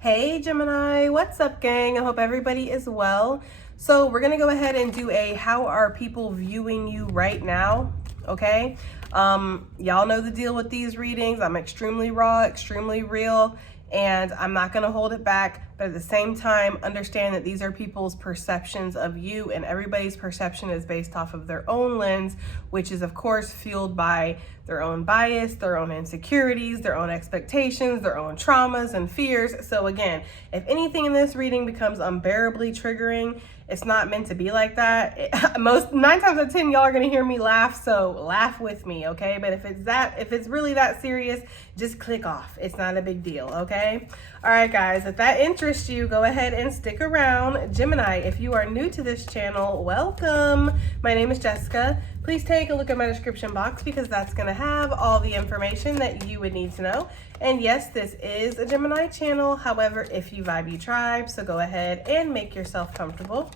Hey Gemini, what's up gang? I hope everybody is well. So we're gonna go ahead and do a how are people viewing you right now, okay? Y'all know the deal with these readings. I'm extremely raw, extremely real, and I'm not gonna hold it back, but at the same time, understand that these are people's perceptions of you, and everybody's perception is based off of their own lens, which is of course fueled by their own bias, their own insecurities, their own expectations, their own traumas and fears. So again, if anything in this reading becomes unbearably triggering, it's not meant to be like that. Most 9 times out of 10, y'all are gonna hear me laugh, so laugh with me, okay? But if it's really that serious, just click off. It's not a big deal, okay? All right, guys, if that interests you, go ahead and stick around. Gemini, if you are new to this channel, welcome. My name is Jessica. Please take a look at my description box because that's gonna have all the information that you would need to know. And yes, this is a Gemini channel. However, if you vibe, you tribe, so go ahead and make yourself comfortable.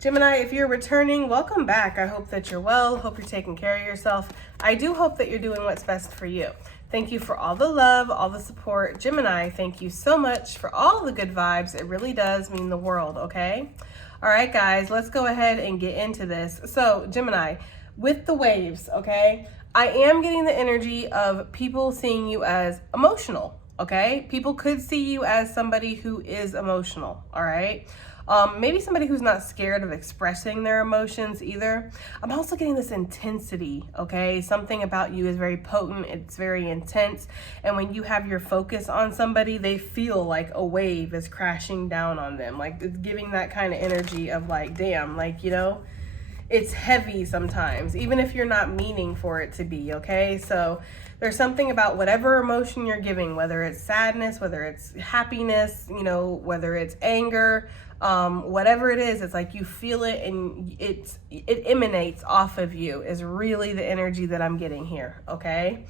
Gemini, if you're returning, welcome back. I hope that you're well. Hope you're taking care of yourself. I do hope that you're doing what's best for you. Thank you for all the love, all the support. Gemini, thank you so much for all the good vibes. It really does mean the world, okay? All right, guys, let's go ahead and get into this. So, Gemini, with the waves, okay? I am getting the energy of people seeing you as emotional, okay? People could see you as somebody who is emotional, all right? Maybe somebody who's not scared of expressing their emotions either. I'm also getting this intensity, okay? Something about you is very potent, it's very intense, and when you have your focus on somebody, they feel like a wave is crashing down on them. Like, it's giving that kind of energy of like, damn, like, you know, it's heavy sometimes, even if you're not meaning for it to be, okay? So there's something about whatever emotion you're giving, whether it's sadness, whether it's happiness, you know, whether it's anger, whatever it is, it's like you feel it and it emanates off of you is really the energy that I'm getting here, okay?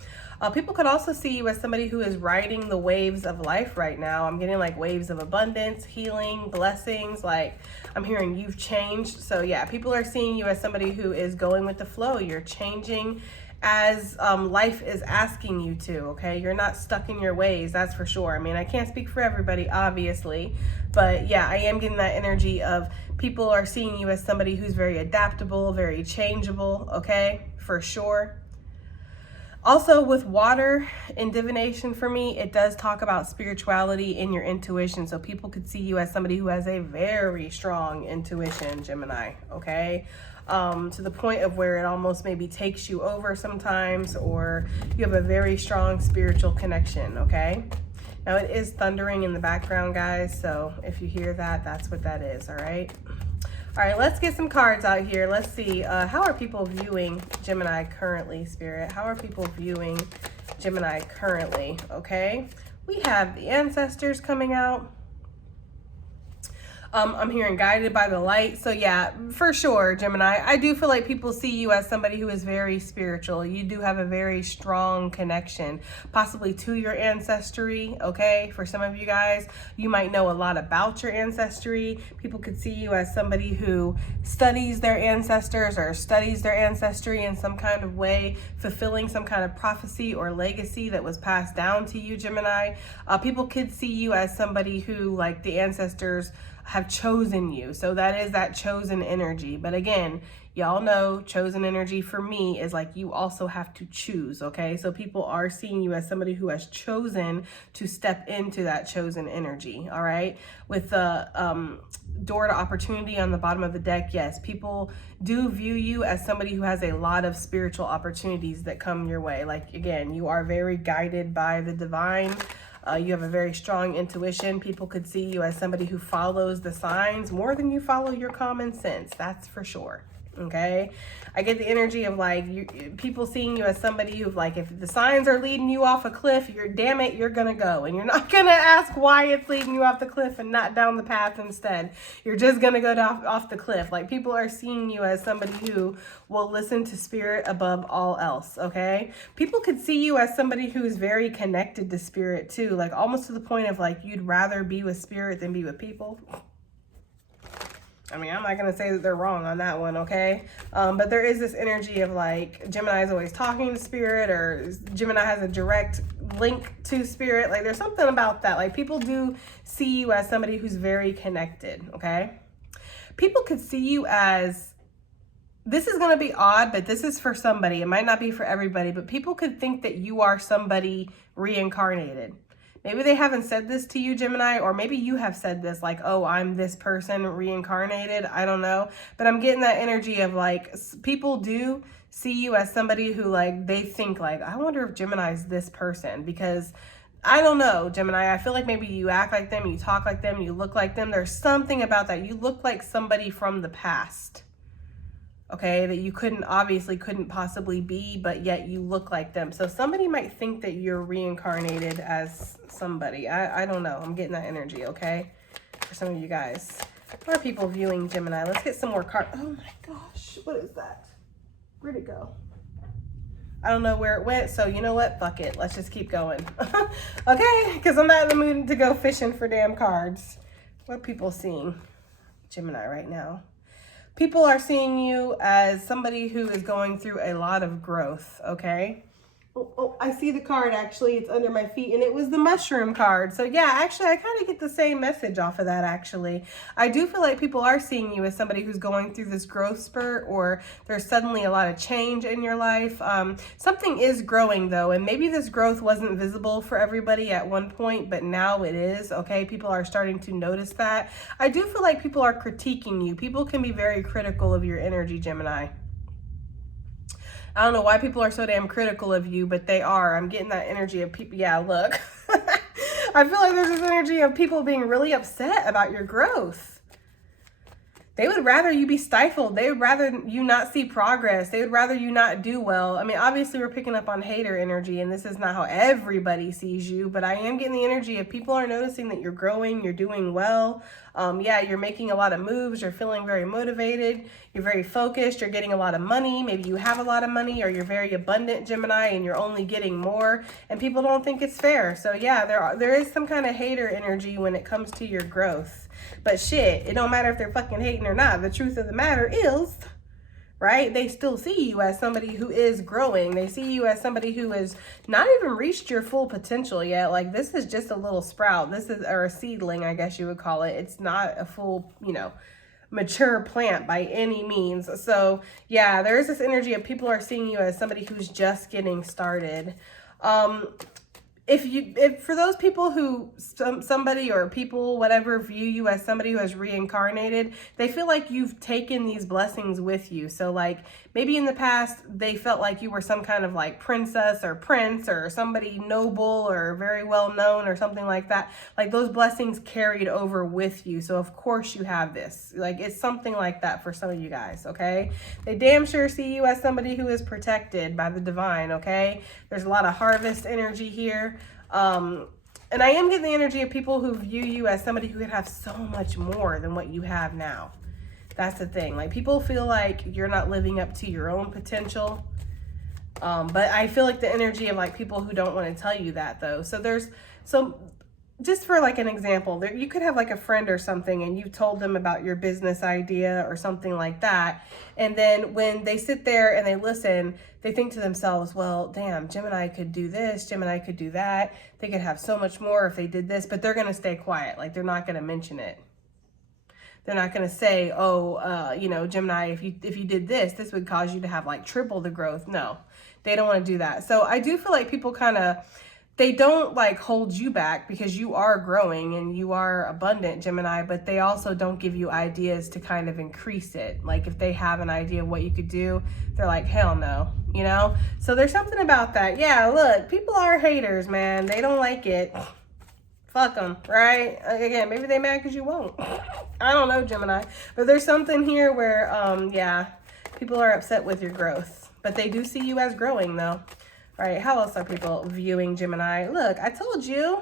People could also see you as somebody who is riding the waves of life right now. I'm getting like waves of abundance, healing, blessings. Like I'm hearing you've changed. So yeah, people are seeing you as somebody who is going with the flow. You're changing as life is asking you to, okay? You're not stuck in your ways, that's for sure. I mean, I can't speak for everybody, obviously, but yeah, I am getting that energy of people are seeing you as somebody who's very adaptable, very changeable, okay? For sure. Also, with water in divination for me, it does talk about spirituality and your intuition. So people could see you as somebody who has a very strong intuition, Gemini, okay? To the point of where it almost maybe takes you over sometimes, or you have a very strong spiritual connection, okay? Now it is thundering in the background, guys, so if you hear that, that's what that is, all right? All right, let's get some cards out here. Let's see, how are people viewing Gemini currently, Spirit? How are people viewing Gemini currently, okay? We have the ancestors coming out. I'm hearing guided by the light. So yeah, for sure, Gemini, I do feel like people see you as somebody who is very spiritual. You do have a very strong connection, possibly to your ancestry, okay? For some of you guys, you might know a lot about your ancestry. People could see you as somebody who studies their ancestors or studies their ancestry in some kind of way, fulfilling some kind of prophecy or legacy that was passed down to you, Gemini. People could see you as somebody who, like, the ancestors have chosen you. So that is that chosen energy. But again, y'all know chosen energy for me is like you also have to choose, okay? So people are seeing you as somebody who has chosen to step into that chosen energy, all right? With the door to opportunity on the bottom of the deck, yes, people do view you as somebody who has a lot of spiritual opportunities that come your way. Like, again, you are very guided by the divine. You have a very strong intuition. People could see you as somebody who follows the signs more than you follow your common sense. That's for sure. Okay. I get the energy of like people seeing you as somebody who, like, if the signs are leading you off a cliff, damn it, you're going to go, and you're not going to ask why it's leading you off the cliff and not down the path instead. You're just going to go off the cliff. Like, people are seeing you as somebody who will listen to spirit above all else. Okay. People could see you as somebody who's very connected to spirit too, like almost to the point of like, you'd rather be with spirit than be with people. I mean, I'm not going to say that they're wrong on that one, okay? But there is this energy of like, Gemini is always talking to spirit, or Gemini has a direct link to spirit. Like there's something about that. Like people do see you as somebody who's very connected, okay? People could see you as, this is going to be odd, but this is for somebody. It might not be for everybody, but people could think that you are somebody reincarnated. Maybe they haven't said this to you, Gemini, or maybe you have said this, like, oh, I'm this person reincarnated. I don't know. But I'm getting that energy of like, people do see you as somebody who like, they think like, I wonder if Gemini is this person, because I don't know, Gemini. I feel like maybe you act like them, you talk like them, you look like them. There's something about that. You look like somebody from the past. Okay, that you obviously couldn't possibly be, but yet you look like them. So somebody might think that you're reincarnated as somebody. I don't know. I'm getting that energy, okay? For some of you guys. How are people viewing Gemini? Let's get some more cards. Oh my gosh, what is that? Where'd it go? I don't know where it went, so you know what? Fuck it. Let's just keep going. Okay, because I'm not in the mood to go fishing for damn cards. What are people seeing Gemini right now? People are seeing you as somebody who is going through a lot of growth, okay? Oh, I see the card, actually. It's under my feet, and it was the mushroom card. So, yeah, actually, I kind of get the same message off of that, actually. I do feel like people are seeing you as somebody who's going through this growth spurt, or there's suddenly a lot of change in your life. Something is growing, though, and maybe this growth wasn't visible for everybody at one point, but now it is, okay? People are starting to notice that. I do feel like people are critiquing you. People can be very critical of your energy, Gemini. I don't know why people are so damn critical of you, but they are. I'm getting that energy of people. Yeah, look. I feel like there's this energy of people being really upset about your growth. They would rather you be stifled. They would rather you not see progress. They would rather you not do well. I mean, obviously we're picking up on hater energy, and this is not how everybody sees you, but I am getting the energy of people are noticing that you're growing, you're doing well. Yeah, you're making a lot of moves. You're feeling very motivated. You're very focused. You're getting a lot of money. Maybe you have a lot of money, or you're very abundant, Gemini, and you're only getting more, and people don't think it's fair. So yeah, there is some kind of hater energy when it comes to your growth. But shit, it don't matter if they're fucking hating or not. The truth of the matter is, right, they still see you as somebody who is growing. They see you as somebody who has not even reached your full potential yet. Like, this is just a little sprout. This is, or a seedling, I guess you would call it. It's not a full, you know, mature plant by any means. So yeah, there's this energy of people are seeing you as somebody who's just getting started. If for those people who somebody or people, whatever, view you as somebody who has reincarnated, they feel like you've taken these blessings with you. So like maybe in the past they felt like you were some kind of like princess or prince or somebody noble or very well known or something like that. Like those blessings carried over with you. So of course you have this. Like it's something like that for some of you guys, okay? They damn sure see you as somebody who is protected by the divine, okay? There's a lot of harvest energy here. And I am getting the energy of people who view you as somebody who could have so much more than what you have now. That's the thing. Like people feel like you're not living up to your own potential. But I feel like the energy of like people who don't want to tell you that though. So just for like an example, you could have like a friend or something and you told them about your business idea or something like that. And then when they sit there and they listen, they think to themselves, well, damn, Gemini could do this, Gemini could do that. They could have so much more if they did this, but they're going to stay quiet. Like they're not going to mention it. They're not going to say, oh, you know, Gemini, if you did this, this would cause you to have like triple the growth. No, they don't want to do that. So I do feel like people kind of, they don't like hold you back because you are growing and you are abundant, Gemini, but they also don't give you ideas to kind of increase it. Like if they have an idea of what you could do, they're like, hell no, you know? So there's something about that. Yeah, look, people are haters, man. They don't like it. Fuck them, right? Again, maybe they mad because you won't. I don't know, Gemini. But there's something here where, yeah, people are upset with your growth. But they do see you as growing, though. All right, how else are people viewing Gemini? Look, I told you.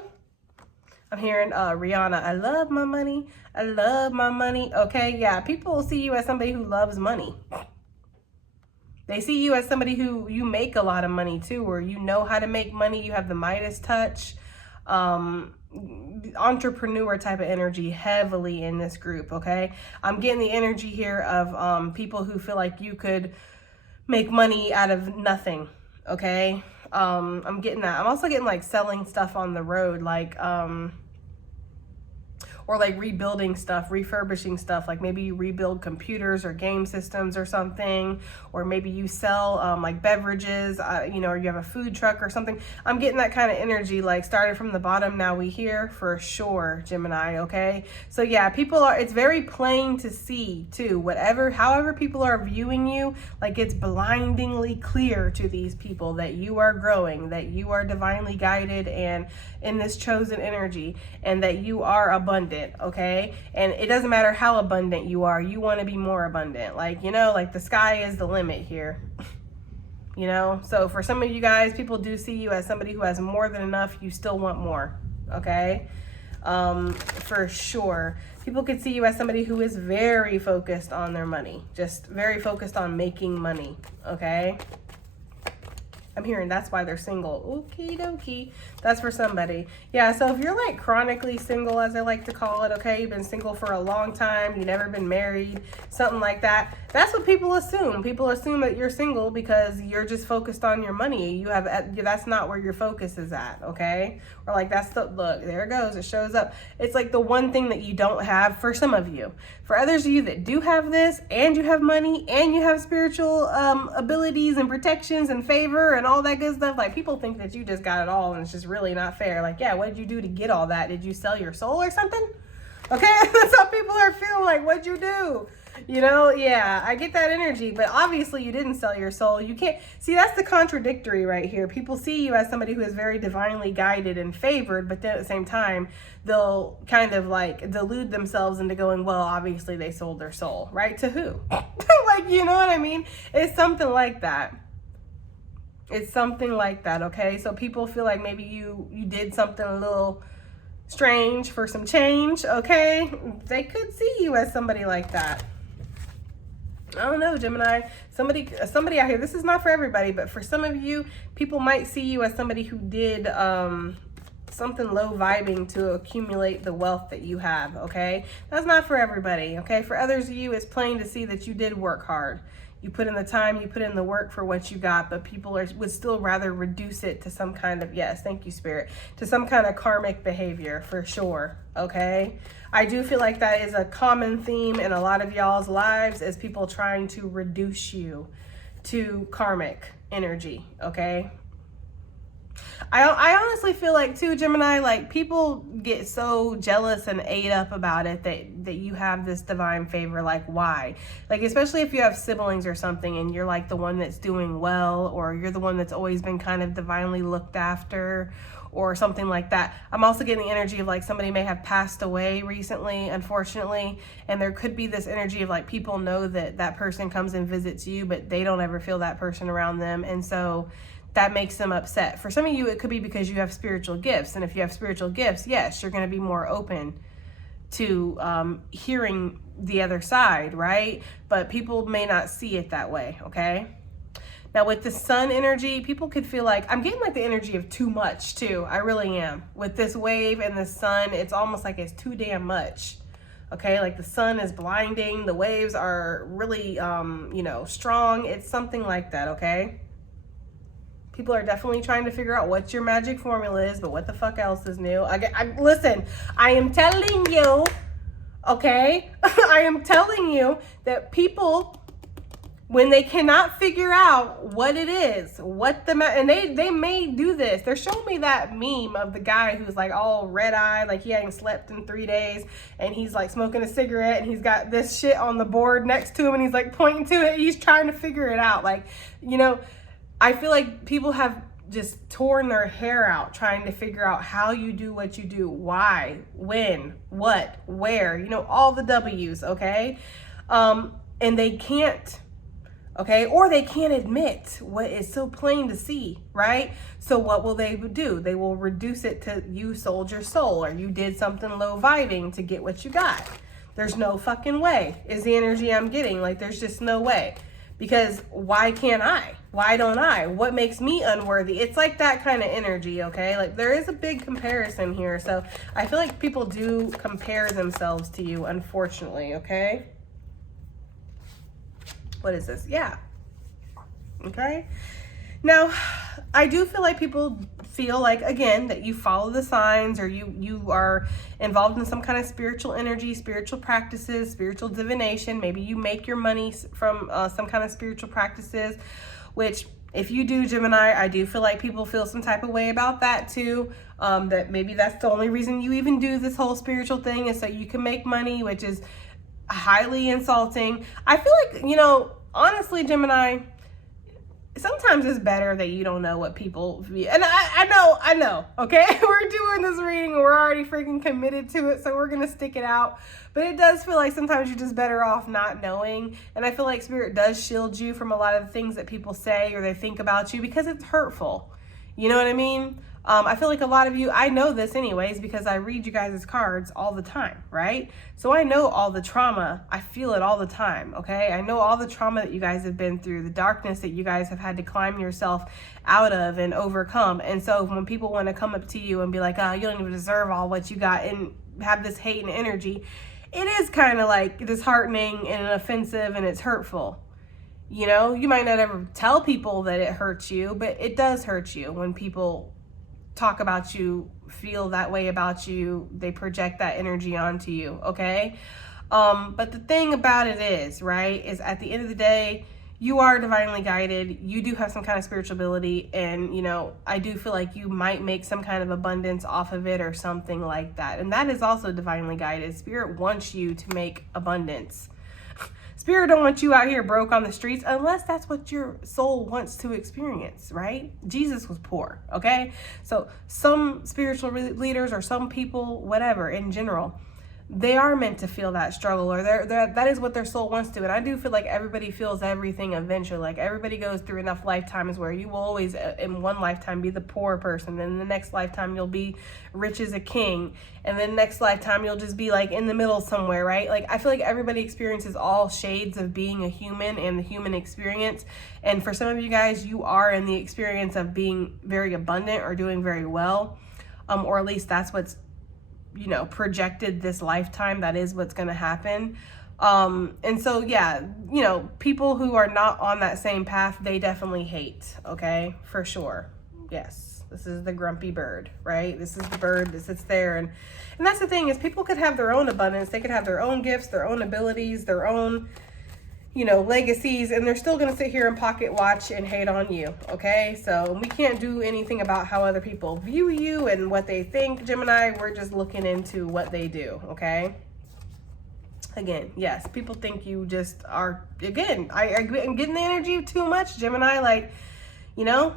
I'm hearing Rihanna, I love my money. I love my money. Okay, yeah, people see you as somebody who loves money. They see you as somebody who you make a lot of money too, or you know how to make money. You have the Midas touch. Entrepreneur type of energy heavily in this group, okay? I'm getting the energy here of people who feel like you could make money out of nothing. Okay, I'm getting that. I'm also getting like selling stuff on the road, like, or like rebuilding stuff, refurbishing stuff. Like maybe you rebuild computers or game systems or something, or maybe you sell like beverages, you know, or you have a food truck or something. I'm getting that kind of energy, like started from the bottom, now we here for sure, Gemini, okay? So yeah, people are, it's very plain to see too, however people are viewing you, like it's blindingly clear to these people that you are growing, that you are divinely guided and in this chosen energy, and that you are abundant, okay? And it doesn't matter how abundant you are, you want to be more abundant. Like, you know, like the sky is the limit here. You know, so for some of you guys, people do see you as somebody who has more than enough. You still want more, okay? For sure. People could see you as somebody who is very focused on their money, just very focused on making money, okay? I'm hearing that's why they're single. Okie dokie. That's for somebody. Yeah, so if you're like chronically single, as I like to call it, okay, you've been single for a long time, you've never been married, something like that, that's what people assume. People assume that you're single because you're just focused on your money. You have, that's not where your focus is at, okay? Or like that's the, look, there it goes, it shows up. It's like the one thing that you don't have for some of you. For others of you that do have this, and you have money, and you have spiritual abilities and protections and favor and all that good stuff, like people think that you just got it all, and it's just really not fair. Like, yeah, what did you do to get all that? Did you sell your soul or something? Okay, that's how people are feeling, like, what'd you do? You know, yeah, I get that energy, but obviously you didn't sell your soul. You can't, see, that's the contradictory right here. People see you as somebody who is very divinely guided and favored, but then at the same time, they'll kind of like delude themselves into going, well, obviously they sold their soul, right? To who? Like, you know what I mean? It's something like that. It's something like that, okay? So people feel like maybe you did something a little strange for some change, okay? They could see you as somebody like that. I don't know, Gemini. Somebody out here, this is not for everybody, but for some of you, people might see you as somebody who did something low vibing to accumulate the wealth that you have, okay? That's not for everybody, okay? For others of you, it's plain to see that you did work hard. You put in the time, you put in the work for what you got, but people would still rather reduce it to some kind of, yes, thank you, Spirit, to some kind of karmic behavior, for sure, okay? I do feel like that is a common theme in a lot of y'all's lives, is people trying to reduce you to karmic energy, okay? I honestly feel like too, Gemini, like people get so jealous and ate up about it that you have this divine favor. Like, why? Like, especially if you have siblings or something and you're like the one that's doing well, or you're the one that's always been kind of divinely looked after or something like that. I'm also getting the energy of like somebody may have passed away recently, unfortunately, and there could be this energy of like people know that that person comes and visits you, but they don't ever feel that person around them, and so that makes them upset. For some of you, it could be because you have spiritual gifts. And if you have spiritual gifts, yes, you're going to be more open to hearing the other side, right? But people may not see it that way, okay? Now with the sun energy, people could feel like, I'm getting like the energy of too much too. I really am. With this wave and the sun, it's almost like it's too damn much. Okay, like the sun is blinding, the waves are really, you know, strong. It's something like that, okay? People are definitely trying to figure out what your magic formula is, but what the fuck else is new? Listen, I am telling you, okay? I am telling you that people, when they cannot figure out what it is, and they may do this. They're showing me that meme of the guy who's like all red-eyed, like he hadn't slept in 3 days, and he's like smoking a cigarette, and he's got this shit on the board next to him, and he's like pointing to it. He's trying to figure it out. Like, you know, I feel like people have just torn their hair out trying to figure out how you do what you do, why, when, what, where, you know, all the W's, okay? And they can't, okay? Or they can't admit what is so plain to see, right? So what will they do? They will reduce it to you sold your soul, or you did something low vibing to get what you got. There's no fucking way is the energy I'm getting. Like, there's just no way. Because why can't I? Why don't I? What makes me unworthy? It's like that kind of energy, okay? Like, there is a big comparison here. So I feel like people do compare themselves to you, unfortunately, okay? What is this? Yeah. Okay? Now, I do feel like people feel like, again, that you follow the signs, or you are involved in some kind of spiritual energy, spiritual practices, spiritual divination. Maybe you make your money from some kind of spiritual practices, which if you do, Gemini, I do feel like people feel some type of way about that too. That maybe that's the only reason you even do this whole spiritual thing, is so you can make money, which is highly insulting. I feel like, you know, honestly, Gemini, sometimes it's better that you don't know what people view. And I know, okay? We're doing this reading and we're already freaking committed to it, so we're going to stick it out. But it does feel like sometimes you're just better off not knowing. And I feel like Spirit does shield you from a lot of the things that people say or they think about you, because it's hurtful. You know what I mean? I feel like a lot of you, I know this anyways, because I read you guys' cards all the time, right? So I know all the trauma. I feel it all the time, okay? I know all the trauma that you guys have been through, the darkness that you guys have had to climb yourself out of and overcome. And so when people want to come up to you and be like, oh, you don't even deserve all what you got, and have this hate and energy, it is kind of like disheartening and offensive, and it's hurtful. You know, you might not ever tell people that it hurts you, but it does hurt you when people talk about you, feel that way about you, they project that energy onto you, okay? But the thing about it is, right, is at the end of the day, you are divinely guided. You do have some kind of spiritual ability, and, you know, I do feel like you might make some kind of abundance off of it or something like that. And that is also divinely guided. Spirit wants you to make abundance. Spirit don't want you out here broke on the streets, unless that's what your soul wants to experience, right? Jesus was poor, okay? So some spiritual leaders, or some people, whatever, in general, they are meant to feel that struggle, or that is what their soul wants to. And I do feel like everybody feels everything eventually. Like, everybody goes through enough lifetimes where you will always, in one lifetime, be the poor person. Then the next lifetime, you'll be rich as a king. And then next lifetime, you'll just be like in the middle somewhere, right? Like, I feel like everybody experiences all shades of being a human and the human experience. And for some of you guys, you are in the experience of being very abundant or doing very well. Or at least that's what's, you know, projected this lifetime. That is what's going to happen. And so, yeah, you know, people who are not on that same path, they definitely hate, okay, for sure. Yes, this is the grumpy bird, right? This is the bird that sits there. And that's the thing, is people could have their own abundance. They could have their own gifts, their own abilities, their own, you know, legacies, and they're still going to sit here and pocket watch and hate on you, okay? So we can't do anything about how other people view you and what they think, Gemini. We're just looking into what they do, okay? Again, yes, people think you just are, again, I'm getting the energy of too much, Gemini. Like, you know,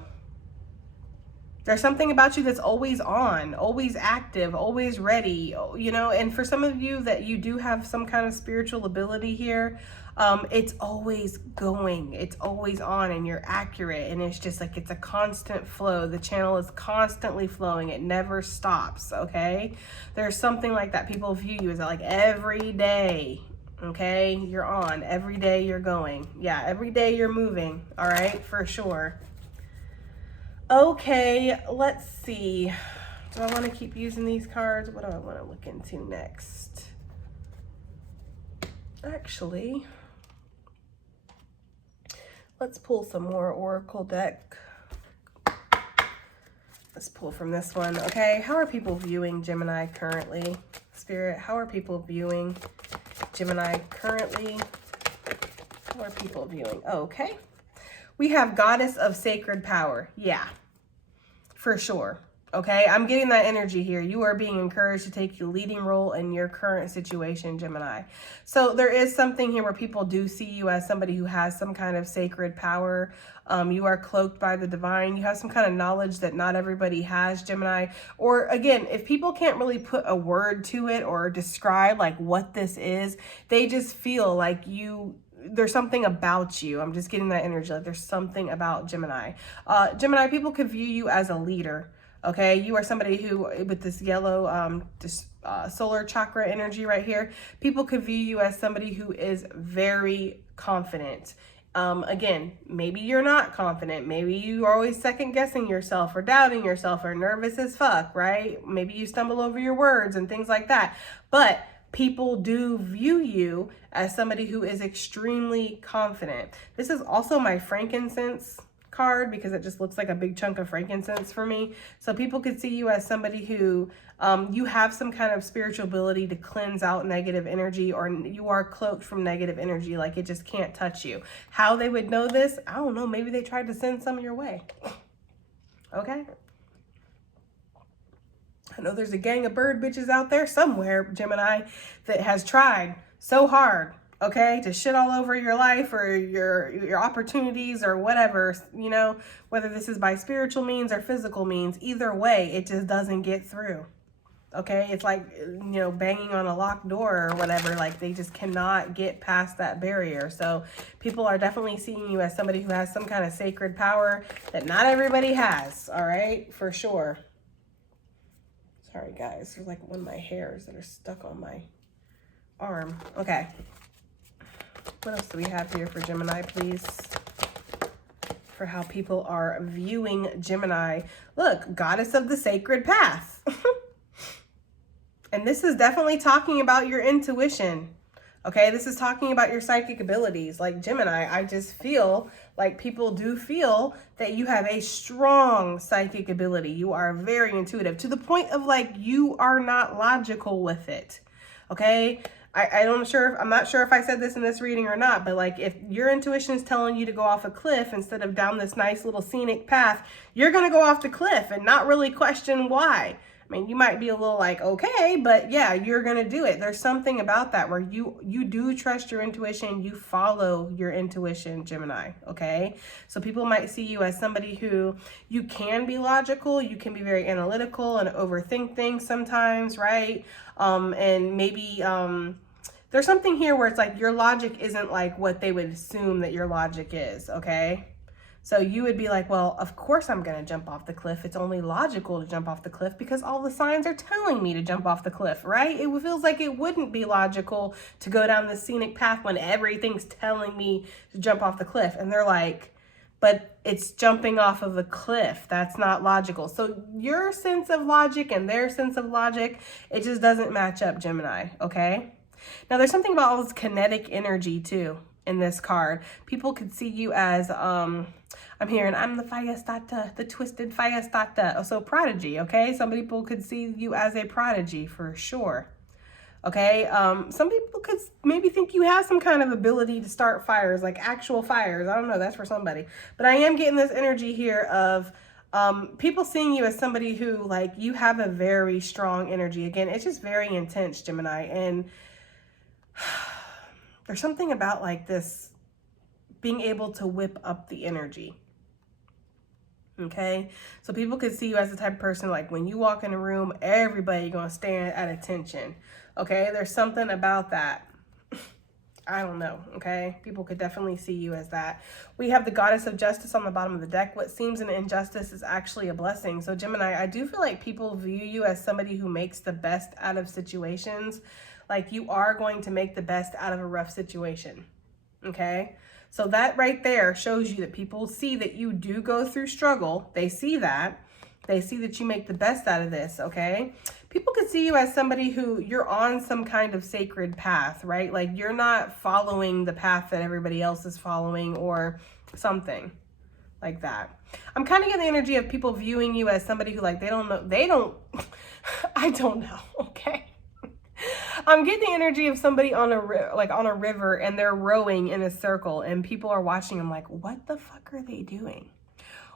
there's something about you that's always on, always active, always ready, you know. And for some of you that you do have some kind of spiritual ability here, it's always going, it's always on, and you're accurate. And it's just like, it's a constant flow. The channel is constantly flowing. It never stops, okay? There's something like that. People view you as like every day, okay? You're on. Every day you're going. Yeah, every day you're moving, all right? For sure. Okay, let's see. Do I want to keep using these cards? What do I want to look into next? Actually, let's pull some more Oracle deck. Let's pull from this one. Okay, how are people viewing Gemini currently? Spirit, how are people viewing Gemini currently? How are people viewing? Okay. We have Goddess of Sacred Power. Yeah, for sure. Okay, I'm getting that energy here. You are being encouraged to take the leading role in your current situation, Gemini. So there is something here where people do see you as somebody who has some kind of sacred power. You are cloaked by the divine. You have some kind of knowledge that not everybody has, Gemini. Or again, if people can't really put a word to it or describe like what this is, they just feel like there's something about you. I'm just getting that energy. Like there's something about Gemini. Gemini, people could view you as a leader. Okay, you are somebody who, with this yellow solar chakra energy right here, people could view you as somebody who is very confident. Again, maybe you're not confident. Maybe you are always second guessing yourself or doubting yourself or nervous as fuck, right? Maybe you stumble over your words and things like that. But people do view you as somebody who is extremely confident. This is also my frankincense card because it just looks like a big chunk of frankincense for me. So people could see you as somebody who you have some kind of spiritual ability to cleanse out negative energy, or you are cloaked from negative energy, like it just can't touch you. How they would know this, I don't know. Maybe they tried to send some your way. Okay. I know there's a gang of bird bitches out there somewhere, Gemini, that has tried so hard, okay, to shit all over your life or your opportunities or whatever, you know, whether this is by spiritual means or physical means. Either way, it just doesn't get through. Okay, it's like, you know, banging on a locked door or whatever. Like, they just cannot get past that barrier. So people are definitely seeing you as somebody who has some kind of sacred power that not everybody has. All right, for sure. Sorry, guys. There's like one of my hairs that are stuck on my arm. Okay. What else do we have here for Gemini, please? For how people are viewing Gemini. Look, goddess of the sacred path. And this is definitely talking about your intuition. Okay, this is talking about your psychic abilities. Like Gemini, I just feel like people do feel that you have a strong psychic ability. You are very intuitive to the point of like you are not logical with it. Okay, I'm not sure if I said this in this reading or not, but like if your intuition is telling you to go off a cliff instead of down this nice little scenic path, you're going to go off the cliff and not really question why. I mean, you might be a little like, okay, but yeah, you're going to do it. There's something about that where you do trust your intuition. You follow your intuition, Gemini. Okay. So people might see you as somebody who you can be logical. You can be very analytical and overthink things sometimes. Right. And maybe, there's something here where it's like your logic isn't like what they would assume that your logic is. Okay. So you would be like, well, of course I'm going to jump off the cliff. It's only logical to jump off the cliff because all the signs are telling me to jump off the cliff, right? It feels like it wouldn't be logical to go down the scenic path when everything's telling me to jump off the cliff. And they're like, but it's jumping off of a cliff. That's not logical. So your sense of logic and their sense of logic, it just doesn't match up, Gemini, okay? Now there's something about all this kinetic energy too in this card. People could see you as, I'm hearing, I'm the Fiestata, the twisted Fiestata. Oh, so Prodigy, okay? Some people could see you as a prodigy for sure. Okay, some people could maybe think you have some kind of ability to start fires, like actual fires. I don't know, that's for somebody. But I am getting this energy here of people seeing you as somebody who, like, you have a very strong energy. Again, it's just very intense, Gemini. And there's something about like this being able to whip up the energy. Okay, so people could see you as the type of person, like when you walk in a room, everybody gonna stand at attention. Okay, there's something about that. I don't know. Okay, people could definitely see you as that. We have the goddess of justice on the bottom of the deck. What seems an injustice is actually a blessing. So Gemini, I do feel like people view you as somebody who makes the best out of situations. Like you are going to make the best out of a rough situation. Okay, so that right there shows you that people see that you do go through struggle. They see that. They see that you make the best out of this, okay? People could see you as somebody who you're on some kind of sacred path, right? Like you're not following the path that everybody else is following or something like that. I'm kind of getting the energy of people viewing you as somebody who, like, I don't know, okay? I'm getting the energy of somebody on a river and they're rowing in a circle and people are watching them like, what the fuck are they doing?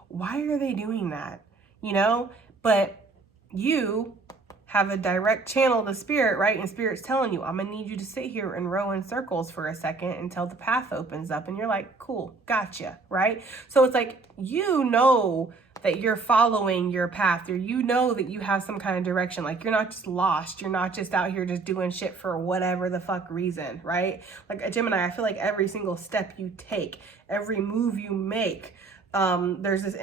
Why are they doing that? You know, but you have a direct channel to spirit, right? And spirit's telling you, I'm gonna need you to sit here and row in circles for a second until the path opens up. And you're like, cool, gotcha, right? So it's like, you know that you're following your path, or you know that you have some kind of direction. Like you're not just lost. You're not just out here just doing shit for whatever the fuck reason, right? Like a Gemini, I feel like every single step you take, every move you make, there's this,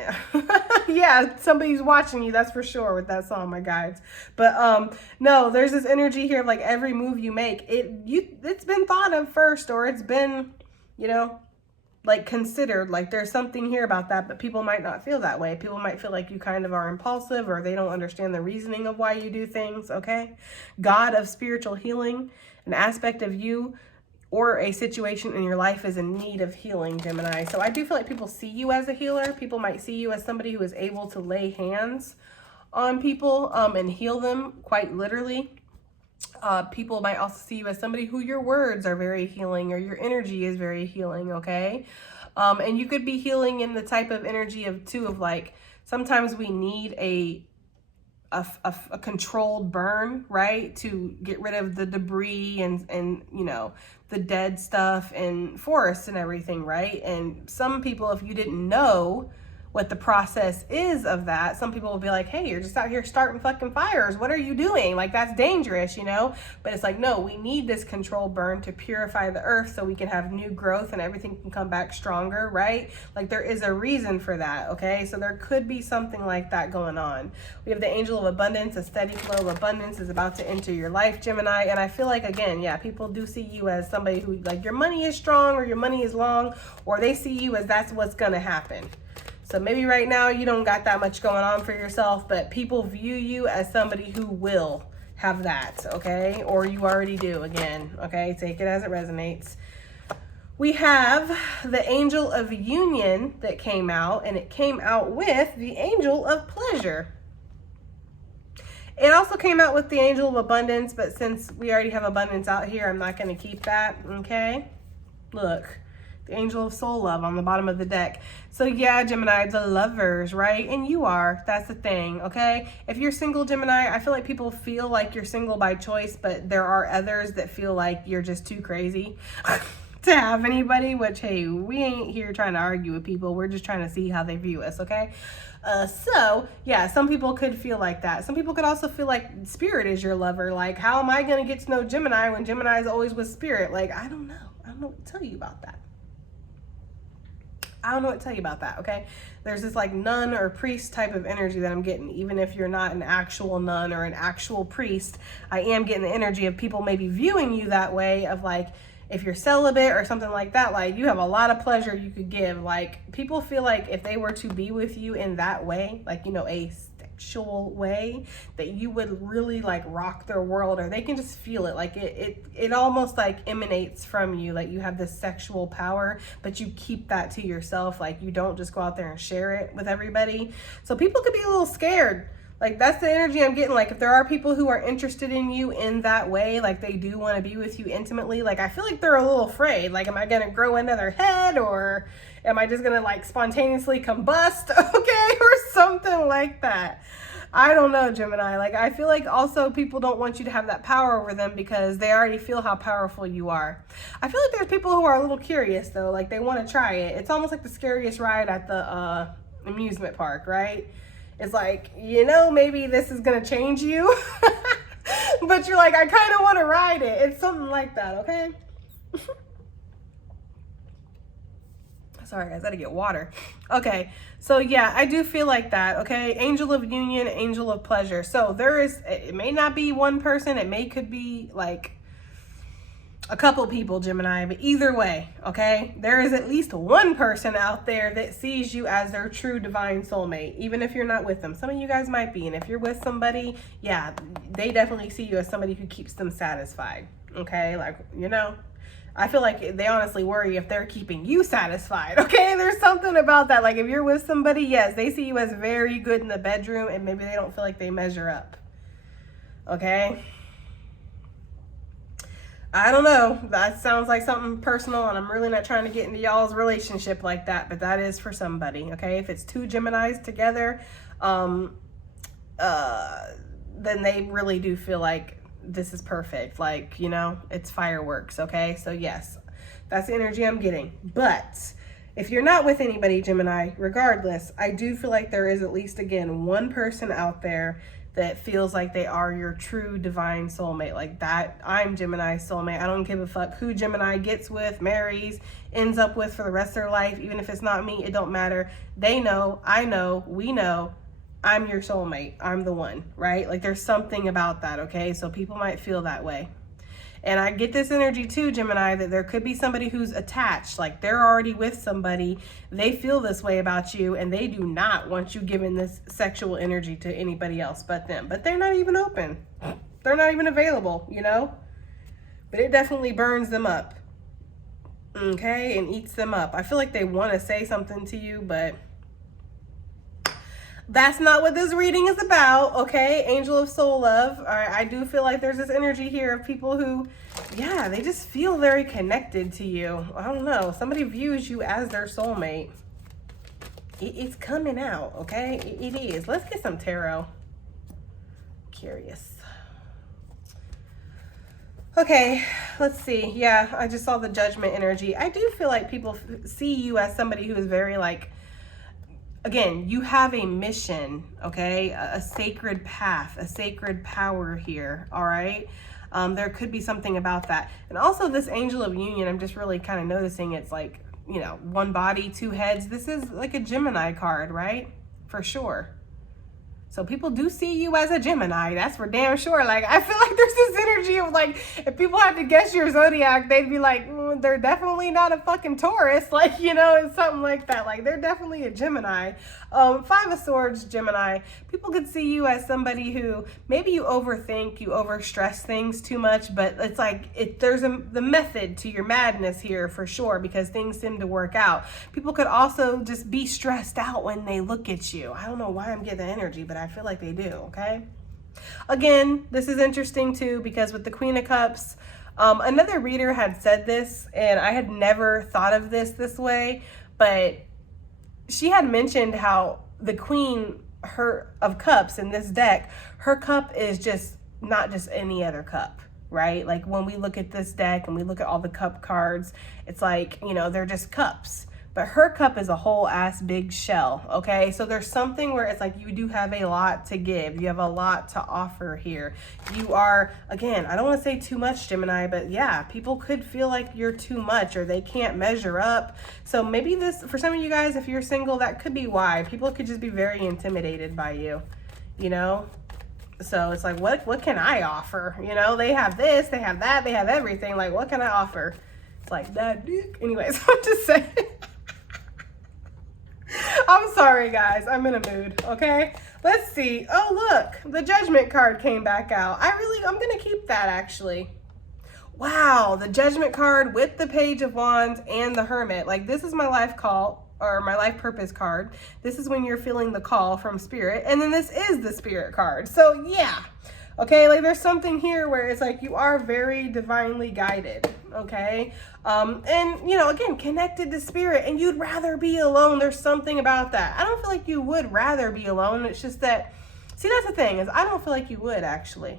yeah, somebody's watching you, that's for sure with that song, my guides. But no, there's this energy here of like every move you make, it's been thought of first, or it's been, you know, like considered. Like there's something here about that, but people might not feel that way. People might feel like you kind of are impulsive, or they don't understand the reasoning of why you do things, okay? God of spiritual healing, an aspect of you or a situation in your life is in need of healing, Gemini. So I do feel like people see you as a healer. People might see you as somebody who is able to lay hands on people and heal them quite literally. People might also see you as somebody who your words are very healing or your energy is very healing, okay? And you could be healing in the type of energy of like, sometimes we need a controlled burn, right? To get rid of the debris and you know, the dead stuff and forests and everything, right? And some people, if you didn't know what the process is of that, some people will be like, hey, you're just out here starting fucking fires. What are you doing? Like, that's dangerous, you know? But it's like, no, we need this controlled burn to purify the earth so we can have new growth and everything can come back stronger, right? Like, there is a reason for that, okay? So there could be something like that going on. We have the angel of abundance. A steady flow of abundance is about to enter your life, Gemini. And I feel like, again, yeah, people do see you as somebody who, like, your money is strong or your money is long, or they see you as that's what's gonna happen. So maybe right now you don't got that much going on for yourself, but people view you as somebody who will have that, okay? Or you already do, again, okay? Take it as it resonates. We have the angel of union that came out, and it came out with the angel of pleasure. It also came out with the angel of abundance, but since we already have abundance out here, I'm not going to keep that, okay? Look. The angel of soul love on the bottom of the deck. So yeah, Gemini, the lovers, right? And you are. That's the thing, okay? If you're single, Gemini, I feel like people feel like you're single by choice, but there are others that feel like you're just too crazy to have anybody, which, hey, we ain't here trying to argue with people. We're just trying to see how they view us, okay? So yeah, some people could feel like that. Some people could also feel like Spirit is your lover. Like, how am I going to get to know Gemini when Gemini is always with Spirit? Like, I don't know. I don't know what to tell you about that. I don't know what to tell you about that, okay? There's this like nun or priest type of energy that I'm getting. Even if you're not an actual nun or an actual priest, I am getting the energy of people maybe viewing you that way, of like, if you're celibate or something like that, like you have a lot of pleasure you could give. Like, people feel like if they were to be with you in that way, like, you know, a sexual way, that you would really like rock their world, or they can just feel it. Like it almost like emanates from you, like you have this sexual power, but you keep that to yourself. Like, you don't just go out there and share it with everybody. So people could be a little scared. Like, that's the energy I'm getting. Like, if there are people who are interested in you in that way, like they do want to be with you intimately, like I feel like they're a little afraid. Like, am I going to grow another head, or am I just going to like spontaneously combust? Okay. Or something like that. I don't know, Gemini. Like, I feel like also people don't want you to have that power over them because they already feel how powerful you are. I feel like there's people who are a little curious though. Like, they want to try it. It's almost like the scariest ride at the amusement park, right? It's like, you know, maybe this is going to change you, but you're like, I kind of want to ride it. It's something like that, okay? Sorry, guys, I gotta get water. Okay, so yeah, I do feel like that, okay? Angel of union, angel of pleasure. So there is, it may not be one person, could be like a couple people, Gemini, but either way, okay, there is at least one person out there that sees you as their true divine soulmate, even if you're not with them. Some of you guys might be, and if you're with somebody, yeah, they definitely see you as somebody who keeps them satisfied, okay? Like, you know, I feel like they honestly worry if they're keeping you satisfied, okay? There's something about that. Like, if you're with somebody, yes, they see you as very good in the bedroom, and maybe they don't feel like they measure up, okay? I don't know. That sounds like something personal, and I'm really not trying to get into y'all's relationship like that, but that is for somebody, okay? If it's two Geminis together, then they really do feel like this is perfect. Like, you know, it's fireworks, okay? So yes, that's the energy I'm getting. But if you're not with anybody, Gemini, regardless, I do feel like there is at least, again, one person out there that feels like they are your true divine soulmate. Like, that, I'm Gemini's soulmate. I don't give a fuck who Gemini gets with, marries, ends up with for the rest of their life. Even if it's not me, it don't matter. They know, I know, we know, I'm your soulmate. I'm the one, right? Like, there's something about that, okay? So people might feel that way. And I get this energy too, Gemini, that there could be somebody who's attached. Like, they're already with somebody. They feel this way about you, and they do not want you giving this sexual energy to anybody else but them. But they're not even open. They're not even available, you know? But it definitely burns them up. Okay, and eats them up. I feel like they want to say something to you, but that's not what this reading is about, okay? Angel of Soul Love. All right, I do feel like there's this energy here of people who, yeah, they just feel very connected to you. I don't know. Somebody views you as their soulmate. It's coming out, okay? It is. Let's get some tarot. Curious. Okay, let's see. Yeah, I just saw the Judgment energy. I do feel like people see you as somebody who is very like, again, you have a mission, okay? A sacred path, a sacred power here, all right? There could be something about that. And also this Angel of Union, I'm just really kind of noticing it's like, you know, one body, two heads. This is like a Gemini card, right? For sure. So people do see you as a Gemini. That's for damn sure. Like, I feel like there's this energy of like, if people had to guess your zodiac, they'd be like, they're definitely not a fucking Taurus. Like, you know, it's something like that. Like, they're definitely a Gemini. Five of Swords, Gemini. People could see you as somebody who maybe you overthink, you overstress things too much, but it's like, there's the method to your madness here for sure, because things seem to work out. People could also just be stressed out when they look at you. I don't know why I'm getting the energy, but I feel like they do, okay? Again, this is interesting too, because with the Queen of Cups, another reader had said this, and I had never thought of this way, but she had mentioned how the Queen of Cups in this deck, her cup is just not just any other cup, right? Like when we look at this deck and we look at all the cup cards, it's like, you know, they're just cups. But her cup is a whole ass big shell, okay? So there's something where it's like you do have a lot to give. You have a lot to offer here. You are, again, I don't want to say too much, Gemini, but yeah, people could feel like you're too much or they can't measure up. So maybe this, for some of you guys, if you're single, that could be why. People could just be very intimidated by you, you know? So it's like, what can I offer? You know, they have this, they have that, they have everything. Like, what can I offer? It's like that dick. Anyways, I'm just saying. I'm sorry, guys. I'm in a mood, okay? Let's see. Oh, look. The Judgment card came back out. I'm going to keep that, actually. Wow. The Judgment card with the Page of Wands and the Hermit. Like, this is my life call, or my life purpose card. This is when you're feeling the call from Spirit. And then this is the Spirit card. So, yeah. Okay, like there's something here where it's like you are very divinely guided, okay? And, you know, again, connected to Spirit, and you'd rather be alone. There's something about that. I don't feel like you would rather be alone. It's just that, see, that's the thing, is I don't feel like you would, actually.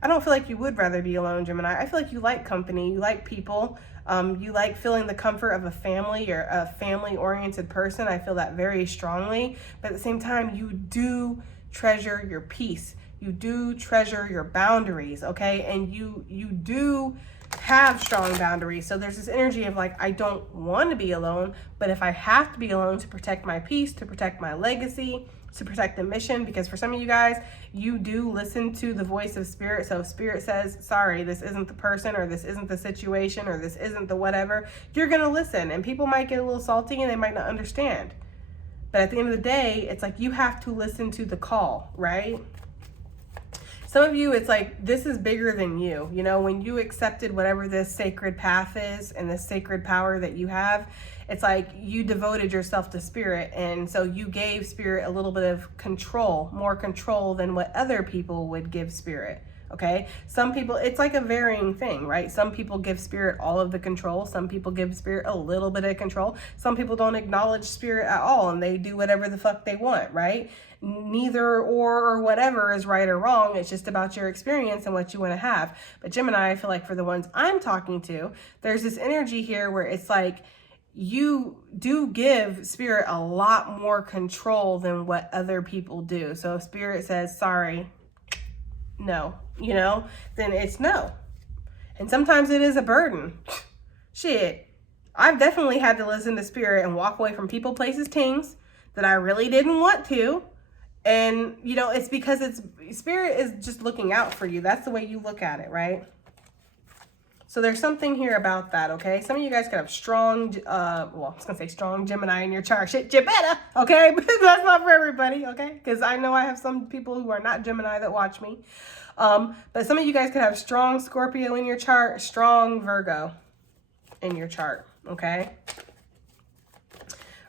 I don't feel like you would rather be alone, Gemini. I feel like you like company. You like people. You like feeling the comfort of a family. You're a family-oriented person. I feel that very strongly. But at the same time, you do treasure your peace. You do treasure your boundaries, okay? And you do have strong boundaries. So there's this energy of like, I don't want to be alone, but if I have to be alone to protect my peace, to protect my legacy, to protect the mission, because for some of you guys, you do listen to the voice of Spirit. So if Spirit says, sorry, this isn't the person, or this isn't the situation, or this isn't the whatever, you're going to listen. And people might get a little salty and they might not understand. But at the end of the day, it's like you have to listen to the call, right? Some of you, it's like, this is bigger than you. You know, when you accepted whatever this sacred path is and this sacred power that you have, it's like you devoted yourself to Spirit. And so you gave Spirit a little bit of control, more control than what other people would give Spirit. Okay. Some people, it's like a varying thing, right? Some people give Spirit all of the control. Some people give Spirit a little bit of control. Some people don't acknowledge Spirit at all and they do whatever the fuck they want, right? Neither or whatever is right or wrong. It's just about your experience and what you want to have. But Gemini, I feel like for the ones I'm talking to, there's this energy here where it's like you do give Spirit a lot more control than what other people do. So if Spirit says, sorry, no, you know, then it's no. And sometimes it is a burden. Shit, I've definitely had to listen to Spirit and walk away from people, places, things that I really didn't want to. And, you know, it's because Spirit is just looking out for you. That's the way you look at it, right? So there's something here about that, okay? Some of you guys could have strong, well, I was going to say strong Gemini in your chart. Shit, you better, okay? But that's not for everybody, okay? Because I know I have some people who are not Gemini that watch me. But some of you guys could have strong Scorpio in your chart, strong Virgo in your chart, okay?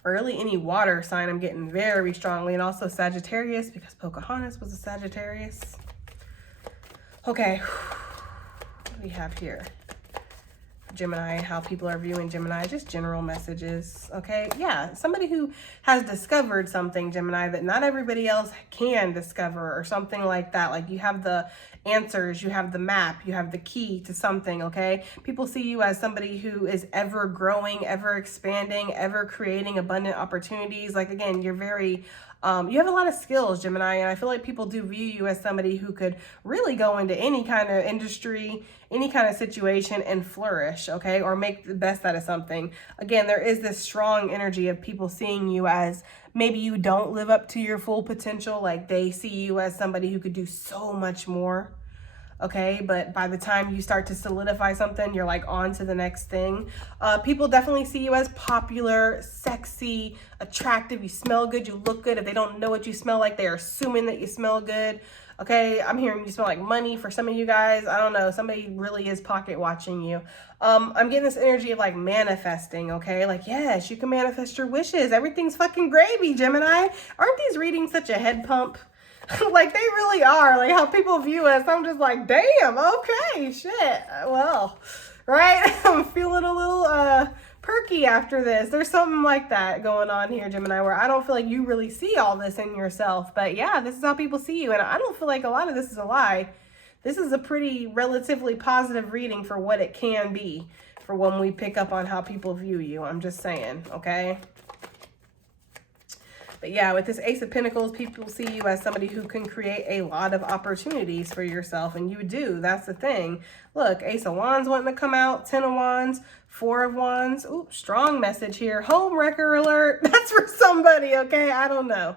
Or really any water sign I'm getting very strongly. And also Sagittarius, because Pocahontas was a Sagittarius. Okay, what do we have here? Gemini, how people are viewing Gemini, just general messages, okay? Yeah, somebody who has discovered something, Gemini, that not everybody else can discover or something like that. Like you have the answers, you have the map, you have the key to something, okay? People see you as somebody who is ever growing, ever expanding, ever creating abundant opportunities. Like, again, you're very... you have a lot of skills, Gemini, and I feel like people do view you as somebody who could really go into any kind of industry, any kind of situation and flourish, okay, or make the best out of something. Again, there is this strong energy of people seeing you as maybe you don't live up to your full potential, like they see you as somebody who could do so much more. Okay, but by the time you start to solidify something, you're like on to the next thing. People definitely see you as popular, sexy, attractive. You smell good, you look good. If they don't know what you smell like, they're assuming that you smell good. Okay, I'm hearing you smell like money for some of you guys. I don't know, somebody really is pocket watching you. I'm getting this energy of like manifesting, okay? Like, yes, you can manifest your wishes. Everything's fucking gravy, Gemini. Aren't these readings such a head pump? Like they really are, like how people view us. I'm just like, damn, okay, shit, well, right? I'm feeling a little perky after this. There's something like that going on here, Gemini, where I don't feel like you really see all this in yourself. But yeah, this is how people see you, and I don't feel like a lot of this is a lie. This is a pretty relatively positive reading for what it can be for when we pick up on how people view you. I'm just saying, okay? But yeah, with this Ace of Pentacles, people see you as somebody who can create a lot of opportunities for yourself. And you do. That's the thing. Look, Ace of Wands wanting to come out. 10 of Wands. 4 of Wands. Ooh, strong message here. Home wrecker alert. That's for somebody, okay? I don't know.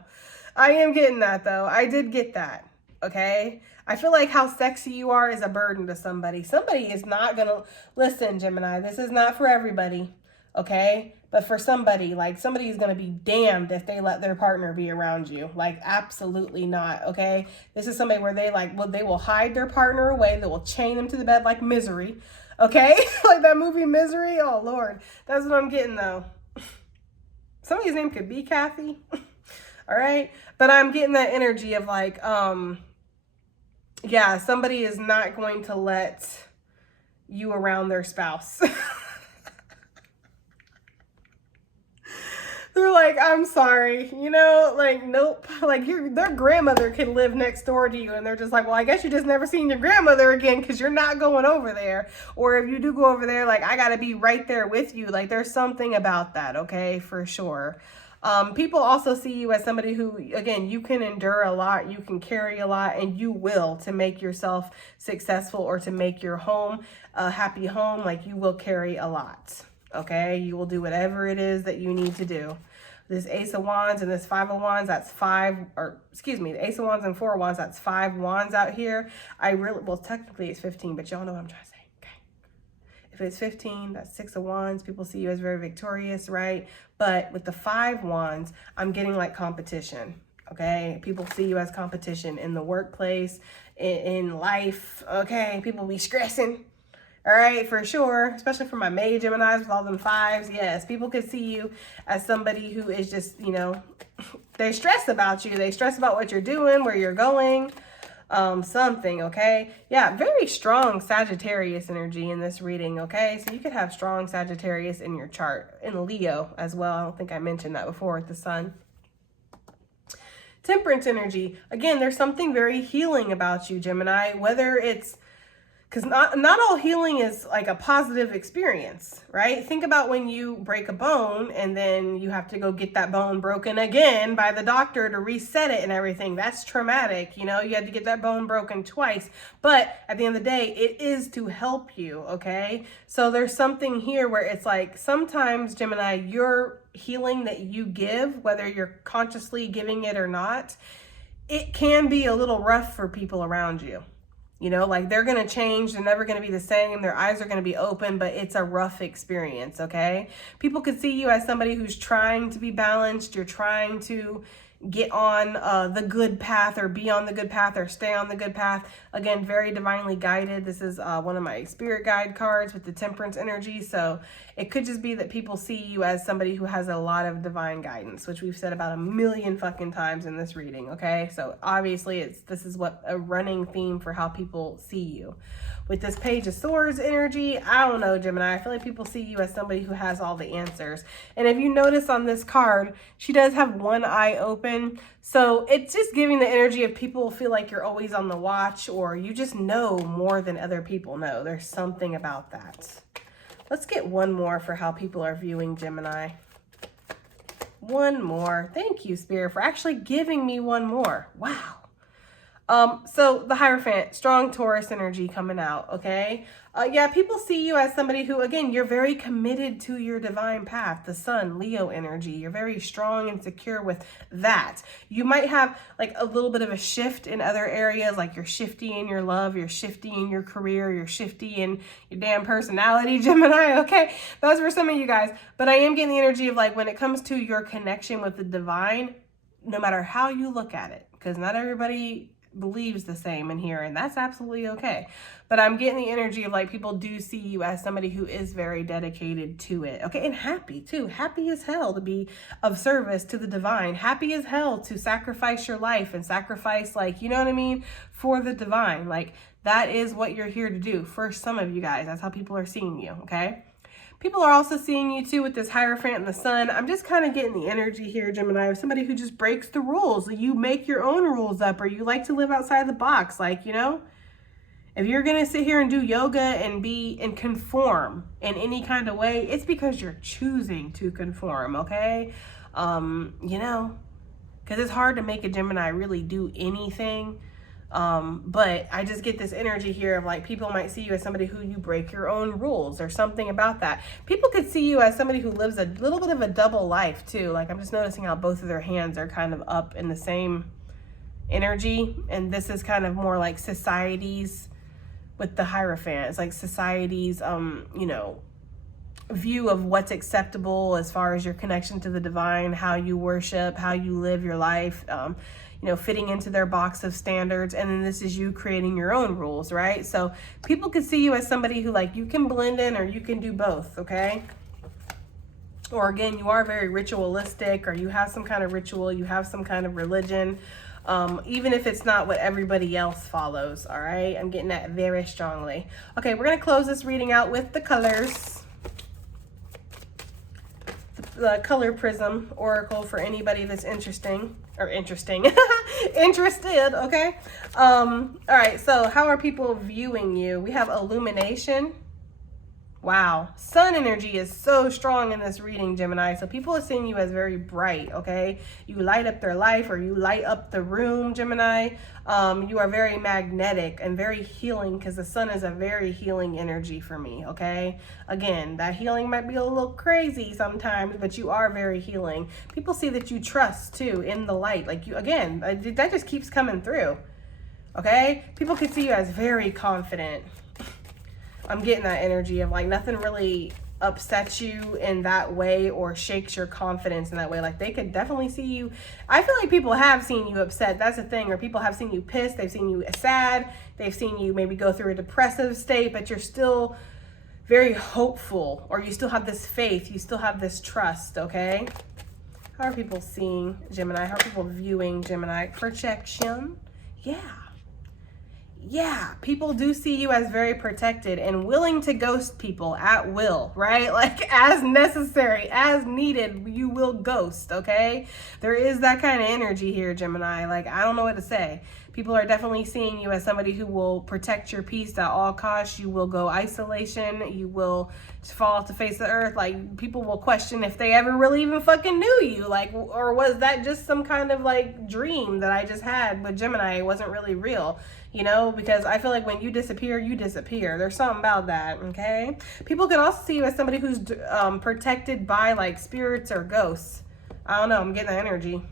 I am getting that, though. I did get that, okay? I feel like how sexy you are is a burden to somebody. Somebody is not going to... Listen, Gemini, this is not for everybody, okay? But for somebody, like somebody is going to be damned if they let their partner be around you. Like absolutely not, okay? This is somebody where they like, well, they will hide their partner away. They will chain them to the bed like Misery, okay? Like that movie Misery. Oh, Lord. That's what I'm getting though. Somebody's name could be Kathy. All right? But I'm getting that energy of like, yeah, somebody is not going to let you around their spouse. They're like, I'm sorry, you know, like, nope. Like their grandmother can live next door to you. And they're just like, well, I guess you just never seen your grandmother again because you're not going over there. Or if you do go over there, like, I got to be right there with you. Like there's something about that, okay, for sure. People also see you as somebody who, again, you can endure a lot, you can carry a lot, and you will to make yourself successful or to make your home a happy home. Like you will carry a lot. Okay, you will do whatever it is that you need to do. This Ace of Wands and this 5 of Wands, that's 5, or excuse me, the Ace of Wands and 4 of Wands, that's 5 wands out here. Well, technically it's 15, but y'all know what I'm trying to say, okay? If it's 15, that's 6 of Wands. People see you as very victorious, right? But with the 5 wands, I'm getting like competition, okay? People see you as competition in the workplace, in life, okay? People be stressing. All right, for sure, especially for my May Geminis with all them 5s. Yes, people could see you as somebody who is just, you know, they stress about you. They stress about what you're doing, where you're going, something, okay? Yeah, very strong Sagittarius energy in this reading, okay? So you could have strong Sagittarius in your chart, in Leo as well. I don't think I mentioned that before with the sun. Temperance energy. Again, there's something very healing about you, Gemini, whether it's because not all healing is like a positive experience, right? Think about when you break a bone and then you have to go get that bone broken again by the doctor to reset it and everything. That's traumatic. You know, you had to get that bone broken twice. But at the end of the day, it is to help you, okay? So there's something here where it's like sometimes, Gemini, your healing that you give, whether you're consciously giving it or not, it can be a little rough for people around you. You know, like they're going to change. They're never going to be the same. Their eyes are going to be open, but it's a rough experience, okay? People could see you as somebody who's trying to be balanced. You're trying to, get on the good path, or be on the good path, or stay on the good path. Again, very divinely guided. This is one of my spirit guide cards with the temperance energy. So it could just be that people see you as somebody who has a lot of divine guidance, which we've said about a million fucking times in this reading. Okay, so obviously this is what a running theme for how people see you. With this Page of Swords energy, I don't know, Gemini, I feel like people see you as somebody who has all the answers. And if you notice on this card, she does have one eye open. So it's just giving the energy of people feel like you're always on the watch, or you just know more than other people know. There's something about that. Let's get one more for how people are viewing Gemini. One more. Thank you, Spirit, for actually giving me one more. Wow. So the Hierophant, strong Taurus energy coming out, okay? Yeah, people see you as somebody who, again, you're very committed to your divine path, the Sun, Leo energy. You're very strong and secure with that. You might have like a little bit of a shift in other areas, like you're shifty in your love, you're shifty in your career, you're shifty in your damn personality, Gemini, okay? Those were some of you guys. But I am getting the energy of like when it comes to your connection with the divine, no matter how you look at it, because not everybody believes the same in here, and that's absolutely okay. But I'm getting the energy of like people do see you as somebody who is very dedicated to it, okay? And happy too, happy as hell to be of service to the divine, happy as hell to sacrifice your life and sacrifice, like, you know what I mean, for the divine. Like that is what you're here to do for some of you guys. That's how people are seeing you, okay? People are also seeing you too with this Hierophant and the Sun. I'm just kind of getting the energy here, Gemini, of somebody who just breaks the rules. You make your own rules up, or you like to live outside the box. Like, you know, if you're going to sit here and do yoga and conform in any kind of way, it's because you're choosing to conform, okay? You know, because it's hard to make a Gemini really do anything. But I just get this energy here of like people might see you as somebody who you break your own rules or something about that. People could see you as somebody who lives a little bit of a double life too. Like I'm just noticing how both of their hands are kind of up in the same energy. And this is kind of more like society's with the Hierophant. It's like society's, you know, view of what's acceptable as far as your connection to the divine, how you worship, how you live your life, you know, fitting into their box of standards. And then this is you creating your own rules, right? So people could see you as somebody who like you can blend in or you can do both, okay? Or again, you are very ritualistic, or you have some kind of ritual, you have some kind of religion, even if it's not what everybody else follows, all right? I'm getting that very strongly. Okay, we're gonna close this reading out with the colors. The color prism oracle for anybody that's interested, okay? All right, so how are people viewing you? We have illumination. Wow, sun energy is so strong in this reading, Gemini. So people are seeing you as very bright, okay? You light up their life, or you light up the room, Gemini. You are very magnetic and very healing, because the sun is a very healing energy for me, okay? Again, that healing might be a little crazy sometimes, but you are very healing. People see that you trust too in the light. Like you, again, that just keeps coming through, okay? People can see you as very confident. I'm getting that energy of like nothing really upsets you in that way or shakes your confidence in that way. Like they could definitely see you. I feel like people have seen you upset. That's the thing. Or people have seen you pissed. They've seen you sad. They've seen you maybe go through a depressive state, but you're still very hopeful, or you still have this faith. You still have this trust, okay? How are people seeing Gemini? How are people viewing Gemini? Protection. Yeah, people do see you as very protected and willing to ghost people at will, right? Like as necessary, as needed, you will ghost, okay? There is that kind of energy here, Gemini. Like, I don't know what to say. People are definitely seeing you as somebody who will protect your peace at all costs. You will go isolation. You will fall off the face of the earth. Like, people will question if they ever really even fucking knew you. Like, or was that just some kind of like dream that I just had with Gemini? It wasn't really real, you know? Because I feel like when you disappear, you disappear. There's something about that, okay? People can also see you as somebody who's protected by like spirits or ghosts. I don't know. I'm getting that energy.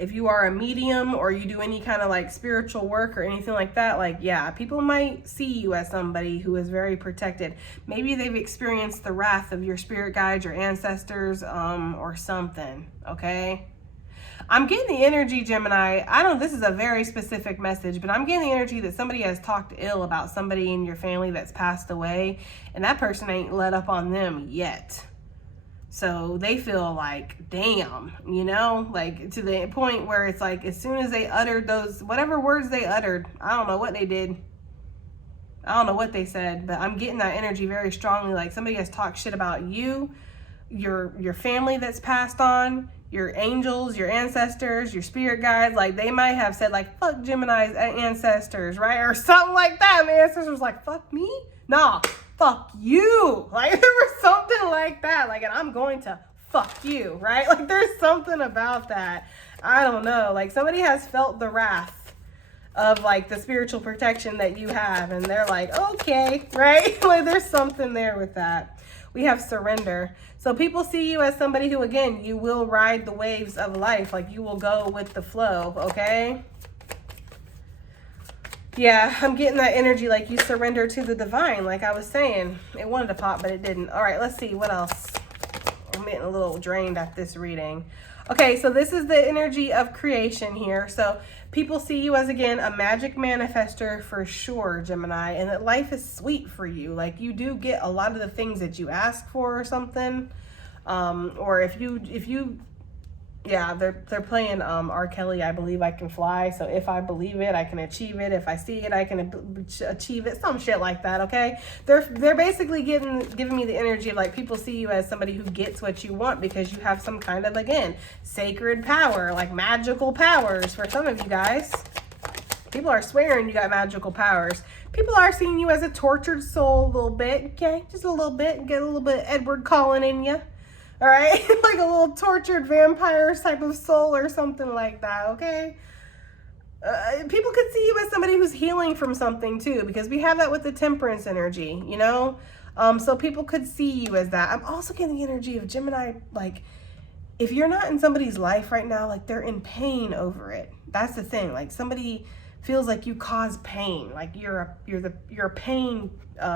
if you are a medium or you do any kind of like spiritual work or anything like that, like, yeah, people might see you as somebody who is very protected. Maybe they've experienced the wrath of your spirit guides, your ancestors, or something, okay? I'm getting the energy, Gemini. This is a very specific message, but I'm getting the energy that somebody has talked ill about somebody in your family that's passed away, and that person ain't let up on them yet. So they feel like, damn, you know, like to the point where it's like, as soon as they uttered those, whatever words they uttered, I don't know what they did. I don't know what they said, but I'm getting that energy very strongly. Like somebody has talked shit about you, your family that's passed on, your angels, your ancestors, your spirit guides. Like they might have said like, fuck Gemini's ancestors, right? Or something like that. And the ancestors was like, fuck me? Nah, fuck you. Like there was something like that. Like, and I'm going to fuck you, right? Like there's something about that. I don't know. Like somebody has felt the wrath of like the spiritual protection that you have. And they're like, okay, right? Like there's something there with that. We have surrender. So people see you as somebody who, again, you will ride the waves of life. Like you will go with the flow, okay? Yeah, I'm getting that energy like you surrender to the divine, like I was saying. It wanted to pop, but it didn't. All right, let's see. What else? I'm getting a little drained at this reading. Okay, so this is the energy of creation here. So people see you as, again, a magic manifester for sure, Gemini, and that life is sweet for you. Like you do get a lot of the things that you ask for or something. Or if you, yeah, they're playing R. Kelly, I Believe I Can Fly. So if I believe it, I can achieve it. If I see it, I can achieve it. Some shit like that, okay? They're basically giving me the energy of like people see you as somebody who gets what you want because you have some kind of, again, sacred power, like magical powers for some of you guys. People are swearing you got magical powers. People are seeing you as a tortured soul a little bit, okay? Just a little bit. Get a little bit of Edward Cullen in you. All right, like a little tortured vampire type of soul or something like that, okay? People could see you as somebody who's healing from something too, because we have that with the temperance energy, you know? So people could see you as that. I'm also getting the energy of Gemini, like, if you're not in somebody's life right now, like they're in pain over it. That's the thing. Like somebody feels like you cause pain, like you're a pain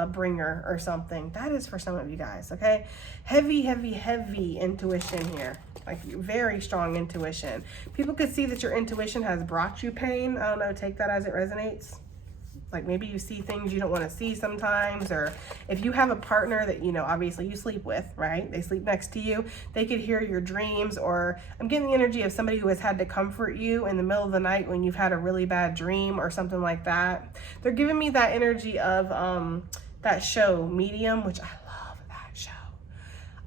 bringer or something. That is for some of you guys, okay? Heavy intuition here, like very strong intuition. People could see that your intuition has brought you pain. I don't know, take that as it resonates. Like maybe you see things you don't want to see sometimes, or if you have a partner that, you know, obviously you sleep with, right? They sleep next to you. They could hear your dreams, or I'm getting the energy of somebody who has had to comfort you in the middle of the night when you've had a really bad dream or something like that. They're giving me that energy of that show, Medium, which I love that show.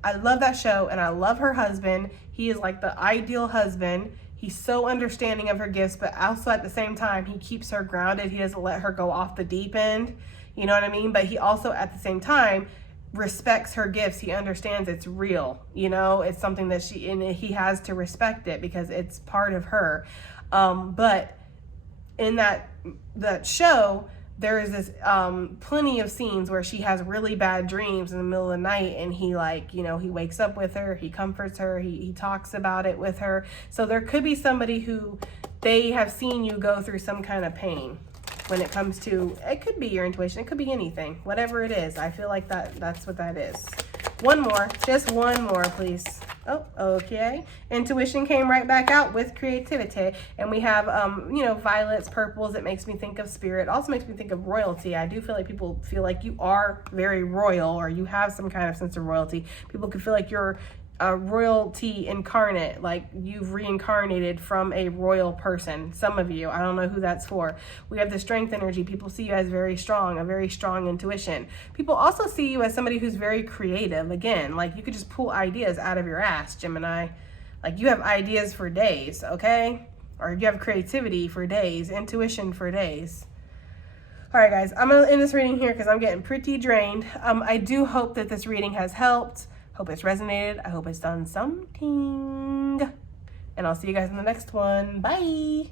I love that show, and I love her husband. He is like the ideal husband. He's so understanding of her gifts, but also at the same time, he keeps her grounded. He doesn't let her go off the deep end. You know what I mean? But he also, at the same time, respects her gifts. He understands it's real. You know, it's something that and he has to respect it because it's part of her. But in that show, there is this plenty of scenes where she has really bad dreams in the middle of the night, and he, like, you know, he wakes up with her, he comforts her, he talks about it with her. So there could be somebody who they have seen you go through some kind of pain when it comes to, it could be your intuition, it could be anything, whatever it is. I feel like that's what that is. One more, just one more, please. Oh, okay. Intuition came right back out with creativity. And we have, you know, violets, purples. It makes me think of spirit. Also makes me think of royalty. I do feel like people feel like you are very royal, or you have some kind of sense of royalty. People could feel like you're a royalty incarnate, like you've reincarnated from a royal person. Some of you, I don't know who that's for. We have the strength energy. People see you as very strong, a very strong intuition. People also see you as somebody who's very creative. Again, like you could just pull ideas out of your ass, Gemini. Like you have ideas for days, okay? Or you have creativity for days, intuition for days. All right, guys, I'm gonna end this reading here because I'm getting pretty drained. I do hope that this reading has helped. Hope it's resonated. I hope it's done something. And I'll see you guys in the next one. Bye.